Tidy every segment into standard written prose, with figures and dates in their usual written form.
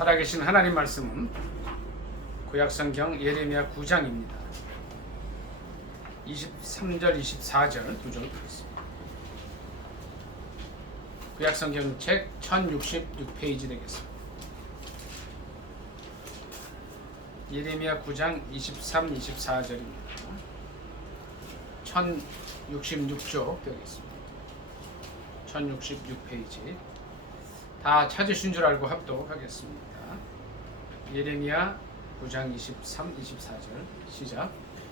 살아계신 하나님 말씀은 구약성경 예레미야 9장입니다. 23절, 24절 두 절 보겠습니다. 구약성경 책 1066페이지 되겠습니다. 예레미야 9장 23, 24절입니다. 1066쪽 되겠습니다. 1066페이지 다 찾으신 줄 알고 합독하겠습니다. 예레미야 9장 23, 24절 시작.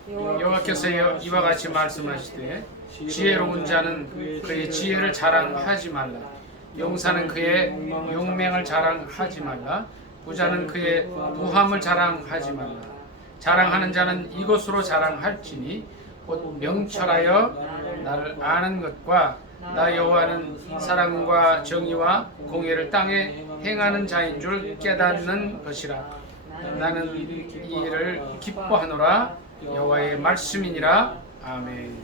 여호와께서 이와 같이 말씀하시되 지혜로운 자는 그의 지혜를 자랑하지 말라. 용사는 그의 용맹을 자랑하지 말라. 부자는 그의 부함을 자랑하지 말라. 자랑하는 자는 이것으로 자랑할지니 곧 명철하여 나를 아는 것과 나 여호와는 사랑과 정의와 공의를 땅에 행하는 자인 줄 깨닫는 것이라. 나는 이 일을 기뻐하노라. 여호와의 말씀이니라. 아멘.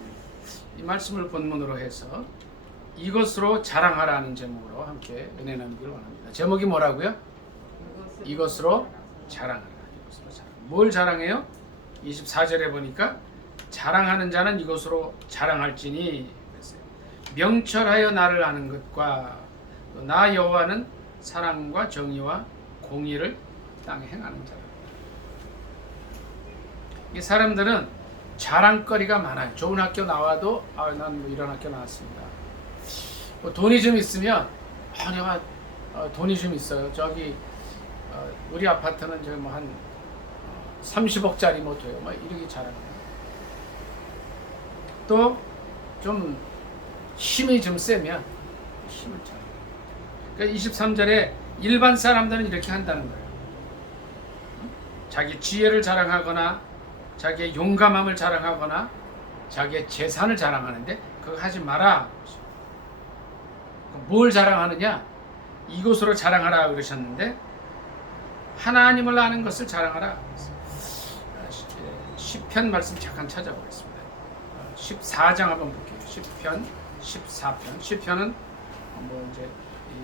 이 말씀을 본문으로 해서 이것으로 자랑하라는 제목으로 함께 은혜 나누기를 원합니다. 제목이 뭐라고요? 이것으로 자랑하라. 이것으로 자랑. 뭘 자랑해요? 24절에 보니까 자랑하는 자는 이것으로 자랑할지니 명철하여 나를 아는 것과 나 여호와는 사랑과 정의와 공의를 땅에 행하는 자라. 이 사람들은 자랑거리가 많아요. 좋은 학교 나와도 난 뭐 이런 학교 나왔습니다. 뭐 돈이 좀 있으면 내가 돈이 좀 있어요. 저기 우리 아파트는 저기 뭐 한 30억짜리 뭐 돼요. 막 이렇게 자랑해요. 또 좀 힘이 좀 세면 힘을 잘. 그러니까 23절에 일반 사람들은 이렇게 한다는 거예요. 자기 지혜를 자랑하거나 자기의 용감함을 자랑하거나 자기의 재산을 자랑하는데 그거 하지 마라. 뭘 자랑하느냐? 이것으로 자랑하라 그러셨는데 하나님을 아는 것을 자랑하라. 시편 말씀 잠깐 찾아보겠습니다. 14장 한번 볼게요. 시편 14편. 시편은 뭐 이제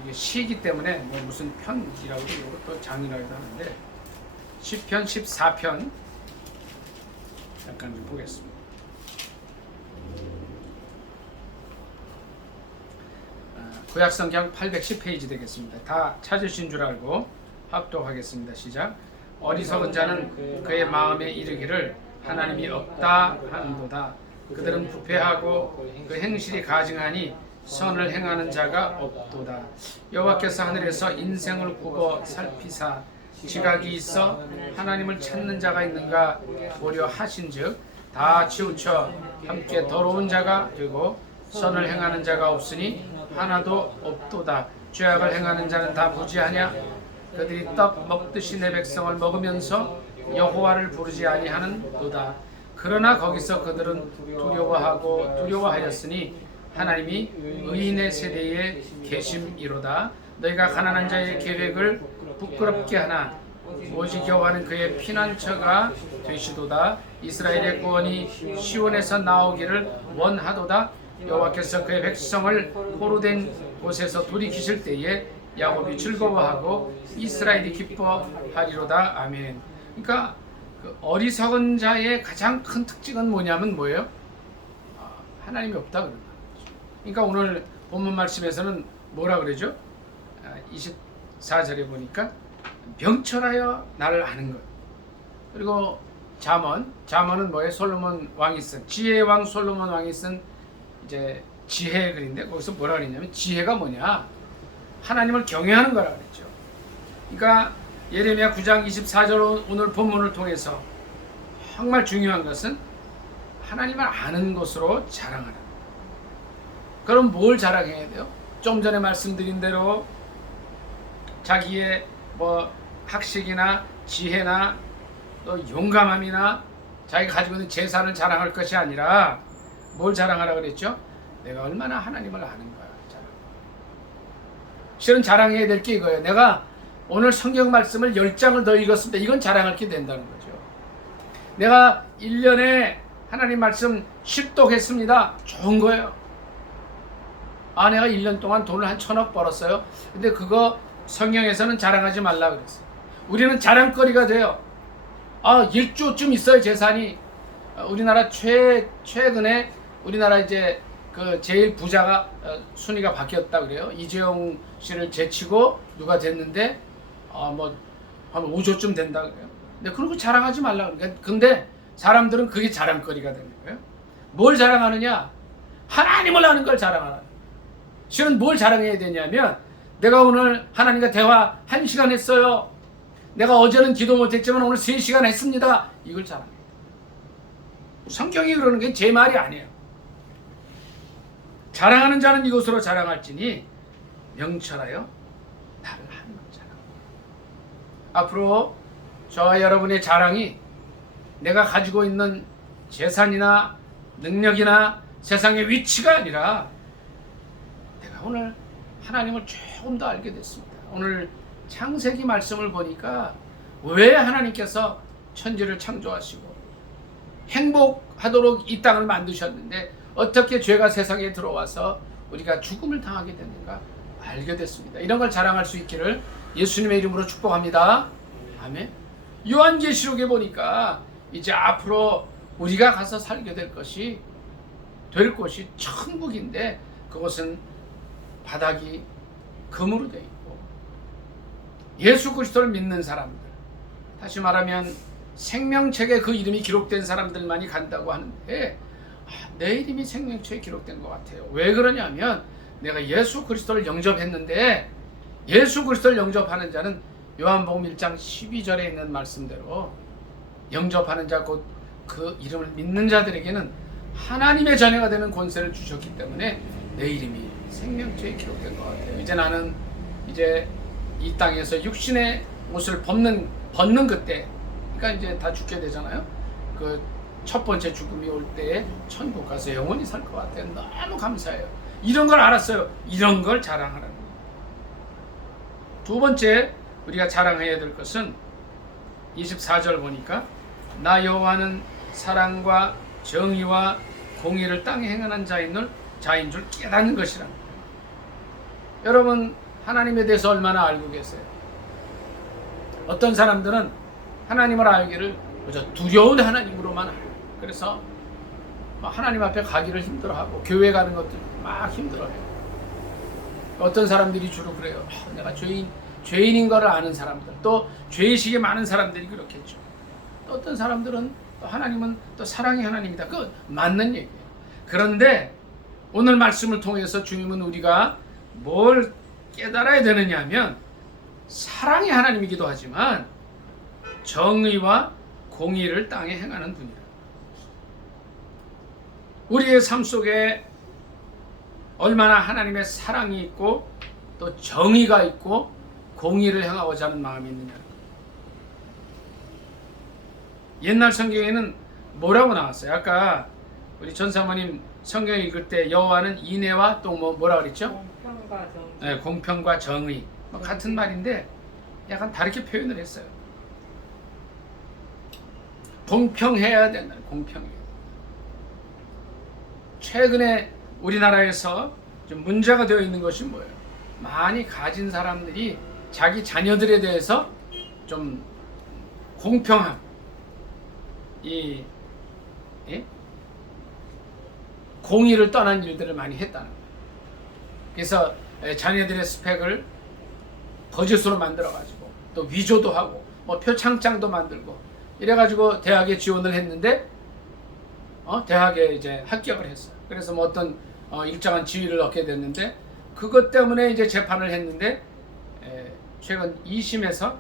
이게 시이기 때문에 뭐 무슨 편이라고 이것도 장이라고 하는데 시편 14편 잠깐 좀 보겠습니다. 구약성경 810페이지 되겠습니다. 다 찾으신 줄 알고 합독하겠습니다. 시작. 어리석은 자는 그의 마음에 이르기를 하나님이 없다 하는도다. 그들은 부패하고 그 행실이 가증하니 선을 행하는 자가 없도다. 여호와께서 하늘에서 인생을 굽어 살피사 지각이 있어 하나님을 찾는 자가 있는가 보려 하신즉 다 치우쳐 함께 더러운 자가 되고 선을 행하는 자가 없으니 하나도 없도다. 죄악을 행하는 자는 다 부지하냐? 그들이 떡 먹듯이 내 백성을 먹으면서 여호와를 부르지 아니하는도다. 그러나 거기서 그들은 두려워하였으니 하나님이 의인의 세대에 계심이로다. 너희가 가난한 자의 계획을 부끄럽게 하나 오직 여호와는 그의 피난처가 되시도다. 이스라엘의 구원이 시온에서 나오기를 원하도다. 여호와께서 그의 백성을 포로된 곳에서 돌이키실 때에 야곱이 즐거워하고 이스라엘이 기뻐하리로다. 아멘. 그러니까 그 어리석은 자의 가장 큰 특징은 뭐냐면 뭐예요? 하나님이 없다 그런 거죠. 그러니까 오늘 본문 말씀에서는 뭐라 그러죠? 24절에 보니까 명철하여 나를 아는 것. 그리고 잠언은 뭐예요? 솔로몬 왕이 쓴 지혜의 왕 솔로몬 왕이 쓴 이제 지혜의 글인데 거기서 뭐라 그랬냐면 지혜가 뭐냐? 하나님을 경외하는 거라 그랬죠. 그러니까 예레미야 9장 24절 오늘 본문을 통해서 정말 중요한 것은 하나님을 아는 것으로 자랑하라. 그럼 뭘 자랑해야 돼요? 좀 전에 말씀드린 대로 자기의 뭐 학식이나 지혜나 또 용감함이나 자기가 가지고 있는 재산을 자랑할 것이 아니라 뭘 자랑하라 그랬죠? 내가 얼마나 하나님을 아는 거야. 실은 자랑해야 될 게 이거예요. 내가 오늘 성경 말씀을 10장을 더 읽었습니다. 이건 자랑할 게 된다는 거죠. 내가 1년에 하나님 말씀 10독 했습니다. 좋은 거예요. 내가 1년 동안 돈을 한 1,000억 벌었어요. 근데 그거 성경에서는 자랑하지 말라 그랬어요. 우리는 자랑거리가 돼요. 1조쯤 있어요, 재산이. 우리나라 최근에 우리나라 이제 그 제일 부자가 순위가 바뀌었다 그래요. 이재용 씨를 제치고 누가 됐는데 한 5조쯤 된다 그래요. 근데 그런 거 자랑하지 말라 그러니까. 근데 사람들은 그게 자랑거리가 되는 거예요. 뭘 자랑하느냐? 하나님을 아는 걸 자랑하라. 실은 뭘 자랑해야 되냐면, 내가 오늘 하나님과 대화 1시간 했어요. 내가 어제는 기도 못했지만 오늘 3시간 했습니다. 이걸 자랑해요. 성경이 그러는 게 제 말이 아니에요. 자랑하는 자는 이것으로 자랑할지니 명철하여 나를 하는 자랑. 앞으로 저와 여러분의 자랑이 내가 가지고 있는 재산이나 능력이나 세상의 위치가 아니라, 내가 오늘 하나님을 조금 더 알게 됐습니다. 오늘 창세기 말씀을 보니까 왜 하나님께서 천지를 창조하시고 행복하도록 이 땅을 만드셨는데 어떻게 죄가 세상에 들어와서 우리가 죽음을 당하게 됐는가 알게 됐습니다. 이런 걸 자랑할 수 있기를 예수님의 이름으로 축복합니다. 아멘. 요한계시록에 보니까 이제 앞으로 우리가 가서 살게 될 곳이 천국인데, 그것은 바닥이 금으로 되어 있고, 예수 그리스도를 믿는 사람들, 다시 말하면 생명책에 그 이름이 기록된 사람들만이 간다고 하는데, 내 이름이 생명책에 기록된 것 같아요. 왜 그러냐면 내가 예수 그리스도를 영접했는데, 예수 그리스도를 영접하는 자는 요한복음 1장 12절에 있는 말씀대로 영접하는 자, 곧 그 이름을 믿는 자들에게는 하나님의 자녀가 되는 권세를 주셨기 때문에 내 이름이 생명책에 기록된 것 같아요. 이제 나는 이 땅에서 육신의 옷을 벗는 그때, 그러니까 이제 다 죽게 되잖아요. 그 첫 번째 죽음이 올 때에 천국 가서 영원히 살 것 같아요. 너무 감사해요. 이런 걸 알았어요. 이런 걸 자랑하라는 거예요. 두 번째 우리가 자랑해야 될 것은 24절 보니까, 나 여호와는 사랑과 정의와 공의를 땅에 행하는 자인 줄 깨닫는 것이라. 여러분, 하나님에 대해서 얼마나 알고 계세요? 어떤 사람들은 하나님을 알기를 그저 두려운 하나님으로만 알아요. 그래서 하나님 앞에 가기를 힘들어하고 교회 가는 것도 막 힘들어해요. 어떤 사람들이 주로 그래요. 내가 죄인인 거를 아는 사람들, 또 죄의식이 많은 사람들이 그렇겠죠. 또 어떤 사람들은 또 하나님은 또 사랑의 하나님이다. 그건 맞는 얘기예요. 그런데 오늘 말씀을 통해서 주님은 우리가 뭘 깨달아야 되느냐 하면, 사랑의 하나님이기도 하지만 정의와 공의를 땅에 행하는 분이다. 우리의 삶 속에 얼마나 하나님의 사랑이 있고 또 정의가 있고 공의를 행하고자 하는 마음이 있느냐. 옛날 성경에는 뭐라고 나왔어요? 아까 우리 전사모님 성경 읽을 때 여호와는 인애와 또 뭐라 그랬죠? 공평과 정의. 네, 공평과 정의. 같은 말인데 약간 다르게 표현을 했어요. 공평해야 된다. 공평해. 최근에 우리나라에서 좀 문제가 되어 있는 것이 뭐예요? 많이 가진 사람들이 자기 자녀들에 대해서 좀 공평함, 공의를 떠난 일들을 많이 했다는 거예요. 그래서 자녀들의 스펙을 거짓으로 만들어가지고 또 위조도 하고 표창장도 만들고 이래가지고 대학에 지원을 했는데 대학에 이제 합격을 했어요. 그래서 어떤 일정한 지위를 얻게 됐는데, 그것 때문에 이제 재판을 했는데 최근 2심에서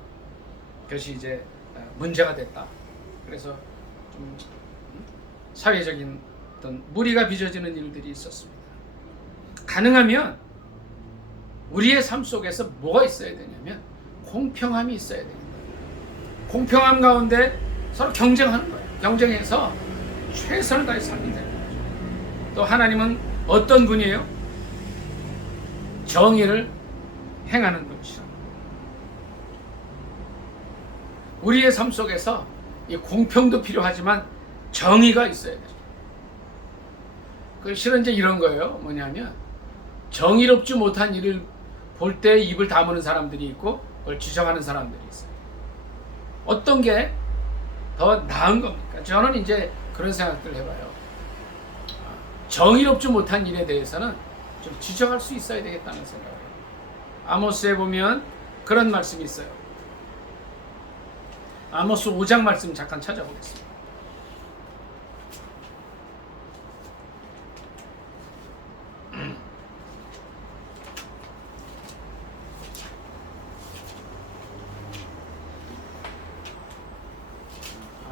그것이 이제 문제가 됐다. 그래서 좀 사회적인 어떤 무리가 빚어지는 일들이 있었습니다. 가능하면 우리의 삶 속에서 뭐가 있어야 되냐면 공평함이 있어야 됩니다. 공평함 가운데 서로 경쟁하는 거예요. 경쟁해서 최선을 다해 살면 되는 거죠. 또 하나님은 어떤 분이에요? 정의를 행하는 분이시죠. 우리의 삶 속에서 이 공평도 필요하지만 정의가 있어야 돼요. 그 실은 이제 이런 거예요. 뭐냐면 정의롭지 못한 일을 볼 때 입을 다무는 사람들이 있고 그걸 지적하는 사람들이 있어요. 어떤 게 더 나은 겁니까? 저는 이제 그런 생각들을 해봐요. 정의롭지 못한 일에 대해서는 좀 지적할 수 있어야 되겠다는 생각을 해요. 아모스에 보면 그런 말씀이 있어요. 아모스 5장 말씀 잠깐 찾아보겠습니다.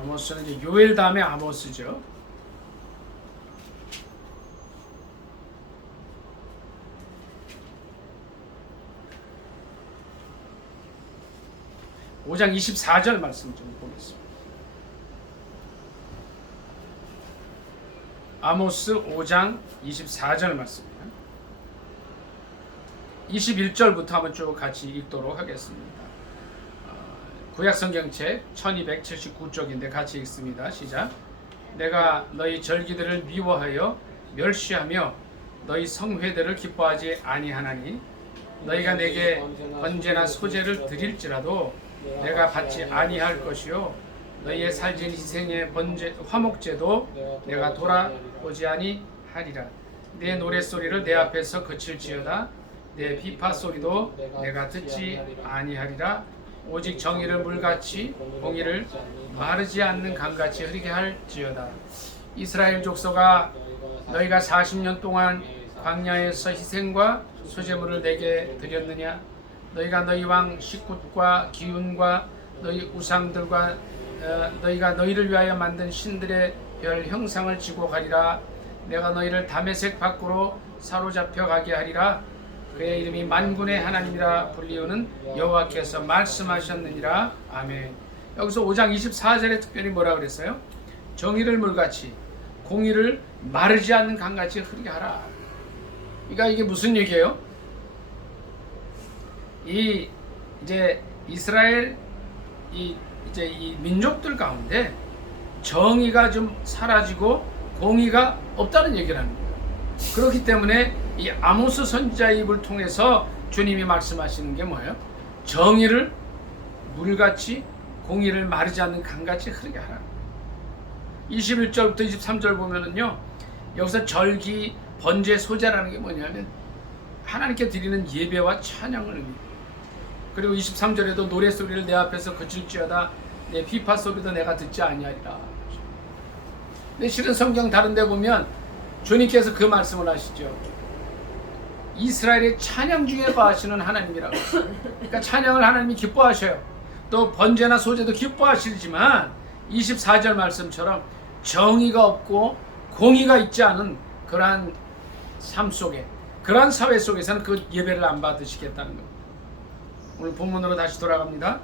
아모스는 이제 요엘 다음에 아모스죠. (5장 24절) 말씀 좀 보겠습니다. 아모스 5장 24절 말씀입니다. 21절부터 한번 쭉 같이 읽도록 하겠습니다. 구약성경책 1279쪽인데 같이 읽습니다. 시작. 내가 너희 절기들을 미워하여 멸시하며 너희 성회들을 기뻐하지 아니하나니 너희가 내게 번제나 소제를 드릴지라도 내가 받지 아니할 것이요 너희의 살진 희생의 번제 화목제도 내가 돌아보지 아니하리라. 내 노랫소리를 내 앞에서 그칠지어다 내 비파 소리도 내가 듣지 아니하리라. 오직 정의를 물같이 공의를 마르지 않는 강같이 흐리게 할지어다. 이스라엘 족속아 너희가 40년 동안 광야에서 희생과 소제물을 내게 드렸느냐? 너희가 너희 왕 식굿과 기운과 너희 우상들과 너희가 너희를 위하여 만든 신들의 별 형상을 지고 가리라. 내가 너희를 다메섹 밖으로 사로잡혀 가게 하리라. 그의 이름이 만군의 하나님이라 불리우는 여호와께서 말씀하셨느니라. 아멘. 여기서 5장 24절에 특별히 뭐라 그랬어요? 정의를 물같이 공의를 마르지 않는 강같이 흐르게 하라. 그러니까 이게 무슨 얘기예요? 이제 이스라엘 이 민족들 가운데 정의가 좀 사라지고 공의가 없다는 얘기를 하는 거예요. 그렇기 때문에 이 아모스 선지자의 입을 통해서 주님이 말씀하시는 게 뭐예요? 정의를 물같이 공의를 마르지 않는 강같이 흐르게 하라. 21절부터 23절 보면은요, 여기서 절기 번제 소제라는 게 뭐냐면 하나님께 드리는 예배와 찬양을 의미해요. 그리고 23절에도 노랫소리를 내 앞에서 그칠지어다 내 비파 소리도 내가 듣지 아니하리라. 근데 실은 성경 다른 데 보면 주님께서 그 말씀을 하시죠. 이스라엘의 찬양 중에 거하시는 하나님이라고. 그러니까 찬양을 하나님이 기뻐하셔요. 또 번제나 소제도 기뻐하시지만 24절 말씀처럼 정의가 없고 공의가 있지 않은 그러한 삶 속에, 그러한 사회 속에서는 그 예배를 안 받으시겠다는 겁니다. 오늘 본문으로 다시 돌아갑니다.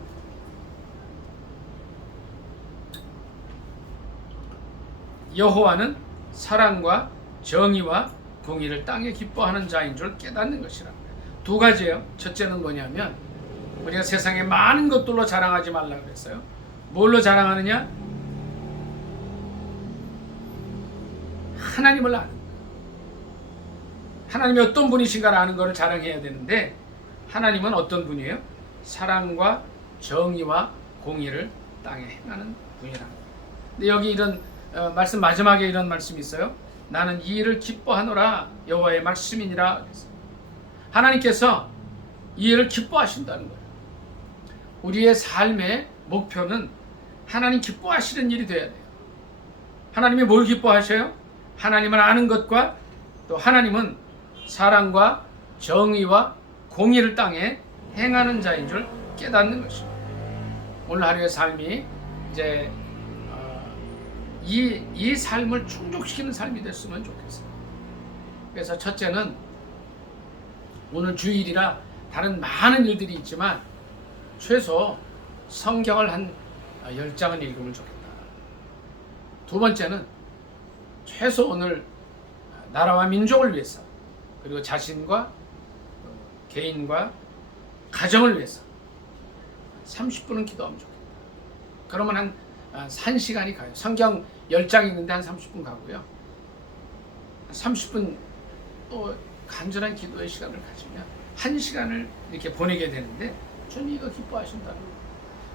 여호와는 사랑과 정의와 공의를 땅에 기뻐하는 자인 줄 깨닫는 것이라. 두 가지예요. 첫째는 뭐냐면 우리가 세상에 많은 것들로 자랑하지 말라고 그랬어요. 뭘로 자랑하느냐? 하나님을 아는 거예요. 하나님이 어떤 분이신가를 아는 것을 자랑해야 되는데 하나님은 어떤 분이에요? 사랑과 정의와 공의를 땅에 행하는 분이라. 근데 여기 이런 말씀 마지막에 이런 말씀이 있어요. 나는 이 일을 기뻐하노라 여호와의 말씀이니라. 하나님께서 이 일을 기뻐하신다는 거예요. 우리의 삶의 목표는 하나님 기뻐하시는 일이 되어야 돼요. 하나님이 뭘 기뻐하셔요? 하나님을 아는 것과 또 하나님은 사랑과 정의와 공의를 땅에 행하는 자인 줄 깨닫는 것입니다. 오늘 하루의 삶이 이제 이 삶을 충족시키는 삶이 됐으면 좋겠어요. 그래서 첫째는 오늘 주일이라 다른 많은 일들이 있지만 최소 성경을 한 10장은 읽으면 좋겠다. 두 번째는 최소 오늘 나라와 민족을 위해서 그리고 자신과 개인과 가정을 위해서 30분은 기도하면 좋겠다. 그러면 한 1시간이 가요. 성경 10장 있는데 한 30분 가고요. 30분 또 간절한 기도의 시간을 가지면 1시간을 이렇게 보내게 되는데 주님 이거 기뻐하신다는 거예요.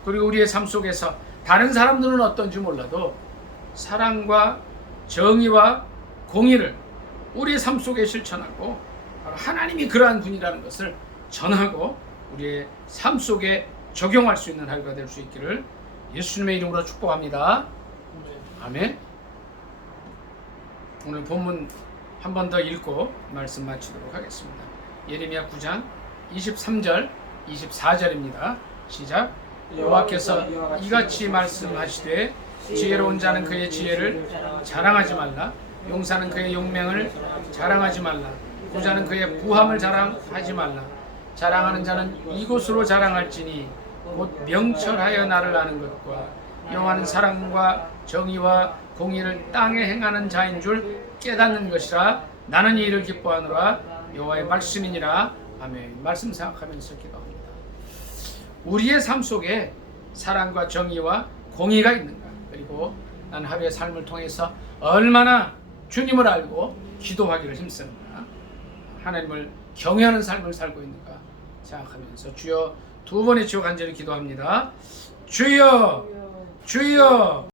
그리고 우리의 삶 속에서 다른 사람들은 어떤지 몰라도 사랑과 정의와 공의를 우리의 삶 속에 실천하고 바로 하나님이 그러한 분이라는 것을 전하고 우리의 삶 속에 적용할 수 있는 하루가 될 수 있기를 예수님의 이름으로 축복합니다. 아멘. 오늘 본문 한 번 더 읽고 말씀 마치도록 하겠습니다. 예레미야 9장 23절 24절입니다. 시작. 여호와께서 이같이 말씀하시되 지혜로운 자는 그의 지혜를 자랑하지 말라. 용사는 그의 용맹을 자랑하지 말라. 부자는 그의 부함을 자랑하지 말라. 자랑하는 자는 이곳으로 자랑할지니 곧 명철하여 나를 아는 것과 여호와는 사랑과 정의와 공의를 땅에 행하는 자인 줄 깨닫는 것이라. 나는 이 일을 기뻐하노라. 여호와의 말씀이니라. 아멘. 말씀 생각하면서 기도합니다. 우리의 삶 속에 사랑과 정의와 공의가 있는가? 그리고 난 하루의 삶을 통해서 얼마나 주님을 알고 기도하기를 힘쓰는가? 하나님을 경외하는 삶을 살고 있는가? 생각하면서 주여 두 번의 지옥 간절히 기도합니다. 주여, 주여.